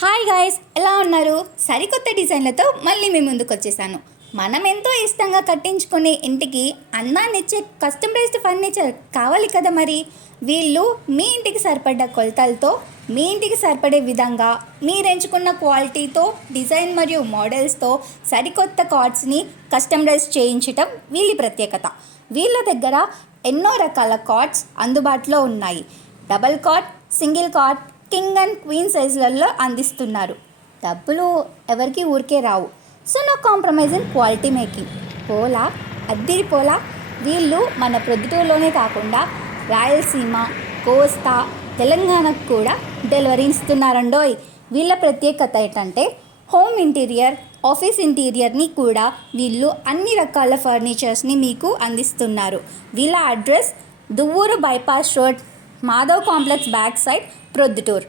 Hi guys, ఎలా ఉన్నారు? సరికొత్త డిజైన్లతో మళ్ళీ మీ ముందుకు వచ్చేసాను. మనం ఎంతో ఇష్టంగా కట్టించుకునే ఇంటికి అందాన్నిచ్చే కస్టమైజ్డ్ ఫర్నిచర్ కావాలి కదా. మరి వీళ్ళు మీ ఇంటికి సరిపడ్డ కొలతలతో, మీ ఇంటికి సరిపడే విధంగా, మీరు ఎంచుకున్న క్వాలిటీతో, డిజైన్ మరియు మోడల్స్తో సరికొత్త కార్డ్స్ని కస్టమైజ్ చేయించటం వీళ్ళ ప్రత్యేకత. వీళ్ళ దగ్గర ఎన్నో రకాల కార్డ్స్ అందుబాటులో ఉన్నాయి. Double card, single card, king and queen సైజులలో అందిస్తున్నారు. డబ్బులు ఎవరికి ఊరికే రావు. So no compromise in quality making. పోలా అద్దిరి పోలా. వీళ్ళు మన ప్రొద్దుటూరులోనే కాకుండా రాయలసీమ, కోస్తా, తెలంగాణకు కూడా డెలివరీ ఇస్తున్నారండోయ్. వీళ్ళ ప్రత్యేకత ఏంటంటే హోమ్ ఇంటీరియర్, ఆఫీస్ ఇంటీరియర్ని కూడా వీళ్ళు అన్ని రకాల ఫర్నిచర్స్ని మీకు అందిస్తున్నారు. వీళ్ళ address Duvvuru bypass road, Madhav complex back side, Proddatur.